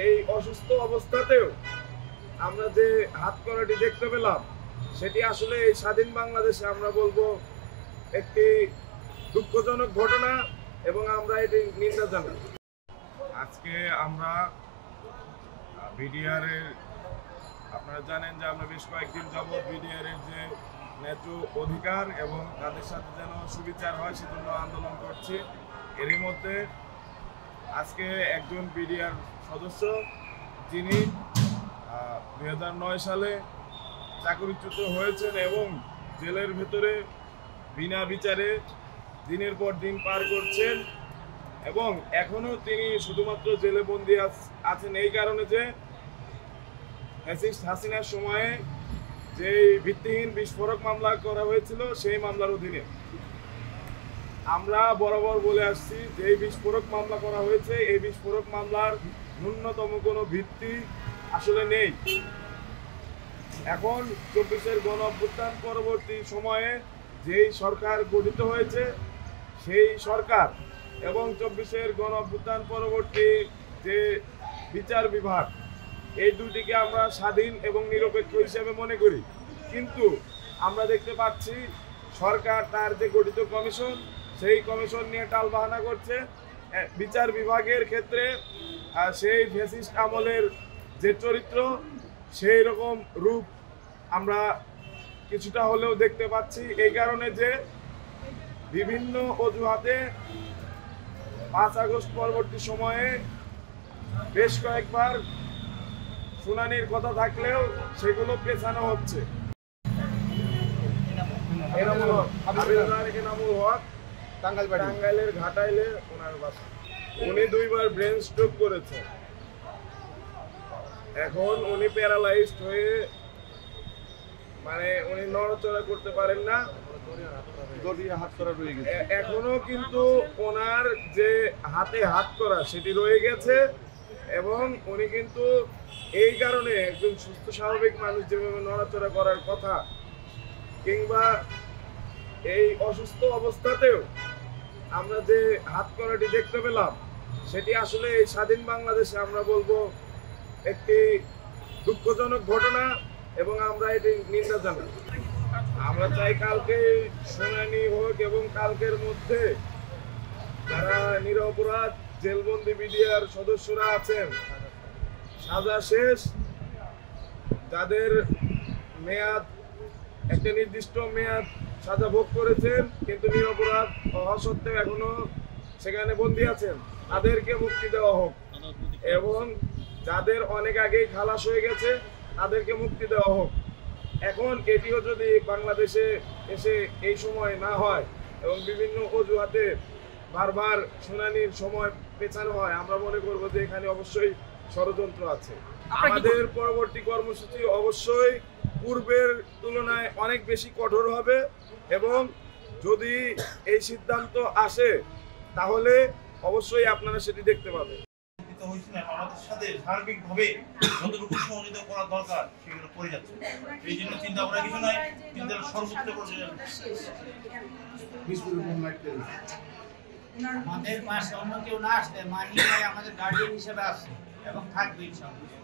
এই অসুস্থ অবস্থাতেও আমরা যে হাতকড়াটি দেখতে পেলাম সেটি আসলে এই স্বাধীন বাংলাদেশে আমরা বলবো একটি দুঃখজনক ঘটনা এবং আমরা এটি নিন্দা জানাই। আজকে আমরা বিডিআর এর আপনারা জানেন যে আমরা বেশ কয়েকদিন যাবৎ বিডিআর এর যে ন্যায্য অধিকার এবং তাদের সাথে যেন সুবিচার হয় সেজন্য আন্দোলন করছি। এরই মধ্যে আজকে একজন বিডিআর সদস্য যিনি 2009 সালে চাকরিচ্যুত হয়েছেন এবং জেলের ভেতরে বিনা বিচারে দিনের পর দিন পার করছেন এবং এখনো তিনি শুধুমাত্র জেলে বন্দী আছেন এই কারণে যে ফ্যাসিস্ট হাসিনার সময়ে যে ভিত্তিহীন বিস্ফোরক মামলা করা হয়েছিল সেই মামলার অধীনে। আমরা বরাবর বলে আসছি যে এই বিস্ফোরক মামলা করা হয়েছে, এই বিস্ফোরক মামলার ন্যূনতম কোনো ভিত্তি আসলে নেই। এখন 24-এর গণ অভ্যুত্থান পরবর্তী সময়ে যেই সরকার গঠিত হয়েছে সেই সরকার এবং 24-এর গণ অভ্যুত্থান পরবর্তী যে বিচার বিভাগ এই দুটিকে আমরা স্বাধীন এবং নিরপেক্ষ হিসেবে মনে করি, কিন্তু আমরা দেখতে পাচ্ছি সরকার তার যে গঠিত কমিশন সেই কমিশন নিয়ে টালবাহানা করছে। বিচার বিভাগের ক্ষেত্রে সেই ফ্যাসিস্ট আমলের যে চরিত্র সেই রকম রূপ আমরা কিছুটা হলেও দেখতে পাচ্ছি। এই কারণে যে বিভিন্ন অজুহাতে 5 আগস্ট পরবর্তী সময়ে বেশ কয়েকবার শুনানির কথা থাকলেও সেগুলো পেছানো হচ্ছে। এনামুল হক টাঙ্গাইলের ঘাটাইলে ওনার বাসা। উনি 2বার ব্রেন স্ট্রোক করেছেন। এখন উনি প্যারালাইজড হয়ে মানে উনি নড়াচড়া করতে পারেন না, এখনো কিন্তু ওনার যে হাতে হাত করা সেটি রয়ে গেছে এবং উনি কিন্তু এই কারণে একজন সুস্থ স্বাভাবিক মানুষ যেভাবে নড়াচড়া করার কথা কিংবা এই অসুস্থ অবস্থাতেও আমরা যে হাতকড়াটি দেখতে পেলাম সেটি আসলে এই স্বাধীন বাংলাদেশে আমরা বলবো একটি দুঃখজনক ঘটনা এবং আমরা এটি নিন্দা জানাই। আমরা চাই কালকে শুনানি হোক এবং কালকের মধ্যে যারা নিরপরাধ জেলবন্দি বিডিআর সদস্যরা আছেন সাজা শেষ, যাদের মেয়াদ একটা নির্দিষ্ট মেয়াদ সাজা ভোগ করেছেন কিন্তু নিরপরাধ হওয়া সত্ত্বেও এখনো সেখানে বন্দী আছেন তাদেরকে মুক্তি দেওয়া হোক এবং যাদের অনেক আগেই খালাস হয়ে গেছে তাদেরকে মুক্তি দেওয়া হোক। এখন এটিও যদি বাংলাদেশে এসে এই সময় না হয় এবং বিভিন্ন অজুহাতে বারবার শুনানির সময় পেছানো হয়, আমরা মনে করব যে এখানে অবশ্যই ষড়যন্ত্র আছে। আমাদের পরবর্তী কর্মসূচি অবশ্যই পূর্বের তুলনায় অনেক বেশি কঠোর হবে এবং যদি এই সিদ্ধান্ত আসে তাহলে অবশ্যই আপনারা সেটি দেখতে পাবেন। আমাদের সাথে সার্বিকভাবে যতটুকু সহযোগিতা করা দরকার সেগুলো করে যাচ্ছে। এই জন্য চিন্তা করার কিছু নাই, চিন্তা সর্বোচ্চ করতে আমাদের পাশে অন্য কেউ না আসলে মাহি ভাই আমাদের গার্ডিয়ান হিসেবে আসছে এবং থাকবে ইনশাআল্লাহ।